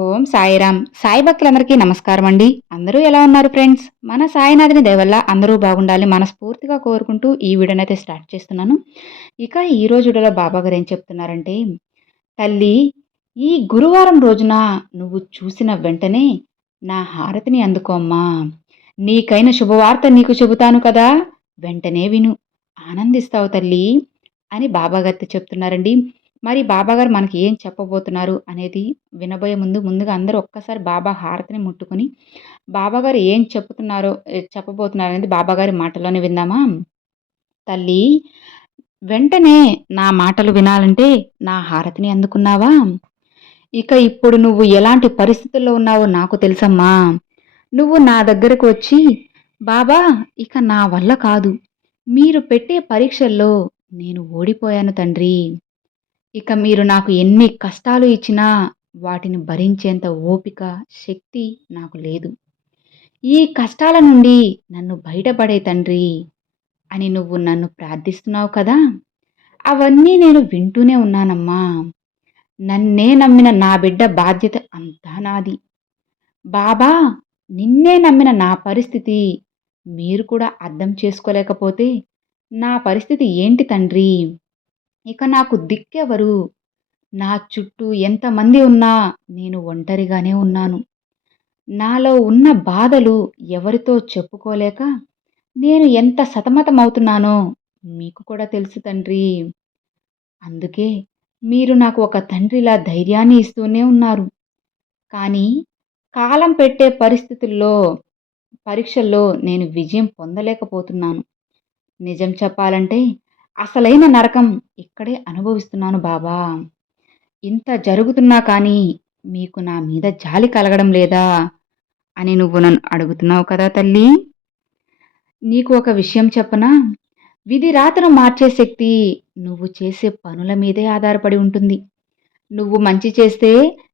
ఓం సాయిరామ్. సాయి భక్తులందరికీ నమస్కారం అండి. అందరూ ఎలా ఉన్నారు ఫ్రెండ్స్? మన సాయినాథుని దయవల్ల అందరూ బాగుండాలి మనస్ఫూర్తిగా కోరుకుంటూ ఈ వీడియోని అయితే స్టార్ట్ చేస్తున్నాను. ఇక ఈ రోజులో బాబా గారు ఏం చెప్తున్నారంటే తల్లి ఈ గురువారం రోజున నువ్వు చూసిన వెంటనే నా హారతిని అందుకోమ్మా నీకైన శుభవార్త నీకు చెబుతాను కదా. వెంటనే విను. ఆనందిస్తావు తల్లి అని బాబాగారితో చెప్తున్నారండి. మరి బాబాగారు మనకి ఏం చెప్పబోతున్నారు అనేది వినబోయే ముందు ముందుగా అందరూ ఒక్కసారి బాబా హారతిని ముట్టుకుని బాబాగారు ఏం చెప్తున్నారో చెప్పబోతున్నారు అనేది బాబాగారి మాటలోనే విందామా? తల్లి వెంటనే నా మాటలు వినాలంటే నా హారతిని అందుకున్నావా? ఇక ఇప్పుడు నువ్వు ఎలాంటి పరిస్థితుల్లో ఉన్నావో నాకు తెలుసమ్మా. నువ్వు నా దగ్గరకు వచ్చి బాబా ఇక నా వల్ల కాదు. మీరు పెట్టే పరీక్షల్లో నేను ఓడిపోయాను తండ్రి. ఇక మీరు నాకు ఎన్ని కష్టాలు ఇచ్చినా వాటిని భరించేంత ఓపిక శక్తి నాకు లేదు. ఈ కష్టాల నుండి నన్ను బయటపడే తండ్రి అని నువ్వు నన్ను ప్రార్థిస్తున్నావు కదా? అవన్నీ నేను వింటూనే ఉన్నానమ్మా. నన్నే నమ్మిన నా బిడ్డ బాధ్యత అంతా నాది. బాబా నిన్నే నమ్మిన నా పరిస్థితి మీరు కూడా అర్థం చేసుకోలేకపోతే నా పరిస్థితి ఏంటి తండ్రి? ఇక నాకు దిక్కెవరు? నా చుట్టూ ఎంతమంది ఉన్నా నేను ఒంటరిగానే ఉన్నాను. నాలో ఉన్న బాధలు ఎవరితో చెప్పుకోలేక నేను ఎంత సతమతమవుతున్నానో మీకు కూడా తెలుసు తండ్రి. అందుకే మీరు నాకు ఒక తండ్రిలా ధైర్యాన్ని ఇస్తూనే ఉన్నారు. కానీ కాలం పెట్టే పరిస్థితుల్లో పరీక్షల్లో నేను విజయం పొందలేకపోతున్నాను. నిజం చెప్పాలంటే అసలైన నరకం ఇక్కడే అనుభవిస్తున్నాను బాబా. ఇంత జరుగుతున్నా కానీ మీకు నా మీద జాలి కలగడం లేదా అని నువ్వు నన్ను అడుగుతున్నావు కదా తల్లి. నీకు ఒక విషయం చెప్పనా? విధి రాతను మార్చే శక్తి నువ్వు చేసే పనుల మీదే ఆధారపడి ఉంటుంది. నువ్వు మంచి చేస్తే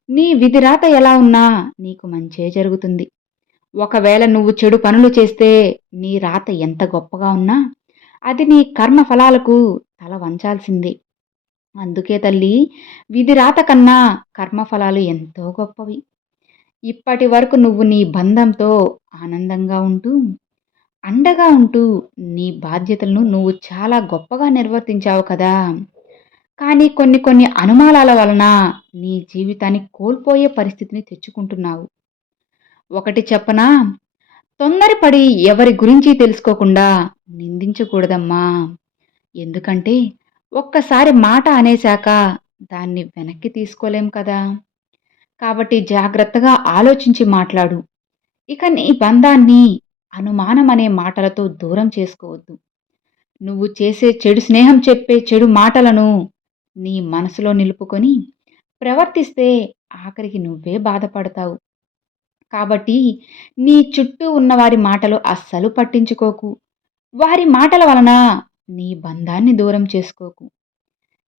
నీ విధి రాత ఎలా ఉన్నా నీకు మంచే జరుగుతుంది. ఒకవేళ నువ్వు చెడు పనులు చేస్తే నీ రాత ఎంత గొప్పగా ఉన్నా అది నీ కర్మ ఫలాలకు తల వంచాల్సిందే. అందుకే తల్లి విధిరాత కన్నా కర్మఫలాలు ఎంతో గొప్పవి. ఇప్పటి వరకు నువ్వు నీ బంధంతో ఆనందంగా ఉంటూ అండగా ఉంటూ నీ బాధ్యతలను నువ్వు చాలా గొప్పగా నిర్వర్తించావు కదా. కానీ కొన్ని కొన్ని అనుమానాల వలన నీ జీవితాన్ని కోల్పోయే పరిస్థితిని తెచ్చుకుంటున్నావు. ఒకటి చెప్పనా తొందరపడి ఎవరి గురించి తెలుసుకోకుండా నిందించకూడదమ్మా. ఎందుకంటే ఒక్కసారి మాట అనేశాక దాన్ని వెనక్కి తీసుకోలేం కదా. కాబట్టి జాగ్రత్తగా ఆలోచించి మాట్లాడు. ఇక నీ బంధాన్ని అనుమానం అనే మాటలతో దూరం చేసుకోవద్దు. నువ్వు చేసే చెడు స్నేహం చెప్పే చెడు మాటలను నీ మనసులో నిలుపుకొని ప్రవర్తిస్తే ఆఖరికి నువ్వే బాధపడతావు. కాబట్టి నీ చుట్టూ ఉన్నవారి మాటలు అస్సలు పట్టించుకోకు. వారి మాటల వలన నీ బంధాన్ని దూరం చేసుకోకు.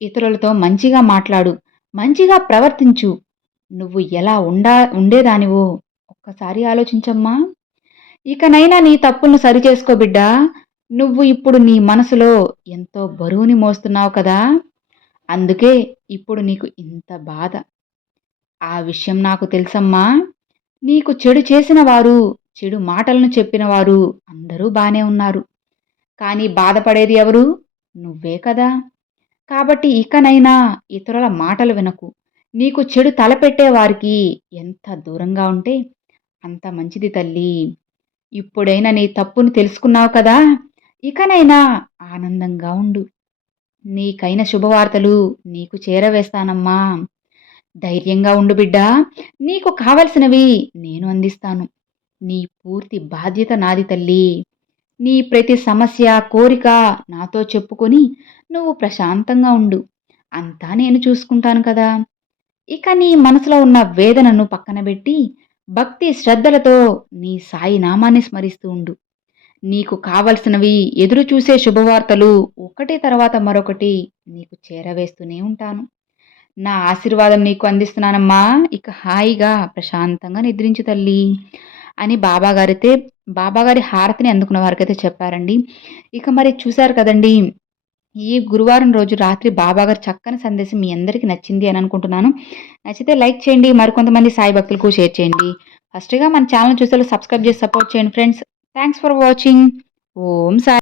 ఇతరులతో మంచిగా మాట్లాడు మంచిగా ప్రవర్తించు. నువ్వు ఎలా ఉండా ఉండేదానివో ఒక్కసారి ఆలోచించమ్మా. ఇకనైనా నీ తప్పులను సరిచేసుకో బిడ్డా. నువ్వు ఇప్పుడు నీ మనసులో ఎంతో బరువుని మోస్తున్నావు కదా. అందుకే ఇప్పుడు నీకు ఇంత బాధ. ఆ విషయం నాకు తెలుసమ్మా. నీకు చెడు చేసిన వారు చెడు మాటలను చెప్పినవారు అందరూ బానే ఉన్నారు. కానీ బాధపడేది ఎవరు? నువ్వే కదా. కాబట్టి ఇకనైనా ఇతరుల మాటలు వినకు. నీకు చెడు తలపెట్టే వారికి ఎంత దూరంగా ఉంటే అంత మంచిది తల్లి. ఇప్పుడైనా నీ తప్పును తెలుసుకున్నావు కదా. ఇకనైనా ఆనందంగా ఉండు. నీకైన శుభవార్తలు నీకు చేరవేస్తానమ్మా. ధైర్యంగా ఉండు బిడ్డా. నీకు కావలసినవి నేను అందిస్తాను. నీ పూర్తి బాధ్యత నాది తల్లి. నీ ప్రతి సమస్య కోరిక నాతో చెప్పుకొని నువ్వు ప్రశాంతంగా ఉండు. అంతా నేను చూసుకుంటాను కదా. ఇక నీ మనసులో ఉన్న వేదనను పక్కన పెట్టి భక్తి శ్రద్ధలతో నీ సాయి నామాన్ని స్మరిస్తూ ఉండు. నీకు కావలసినవి ఎదురు చూసే శుభవార్తలు ఒకటి తర్వాత మరొకటి నీకు చేరవేస్తూనే ఉంటాను. నా ఆశీర్వాదం నీకు అందిస్తున్నానమ్మా. ఇక హాయిగా ప్రశాంతంగా నిద్రించు తల్లి అని బాబాగారైతే బాబాగారి హారతిని అందుకున్న వారికైతే చెప్పారండి. ఇక మరి చూశారు కదండి ఈ గురువారం రోజు రాత్రి బాబాగారు చక్కని సందేశం మీ అందరికీ నచ్చింది అని అనుకుంటున్నాను. నచ్చితే లైక్ చేయండి మరికొంతమంది సాయి భక్తులకు షేర్ చేయండి. ఫస్ట్గా మన ఛానల్ చూసే సబ్స్క్రైబ్ చేసి సపోర్ట్ చేయండి friends. Thanks for watching. Om Sai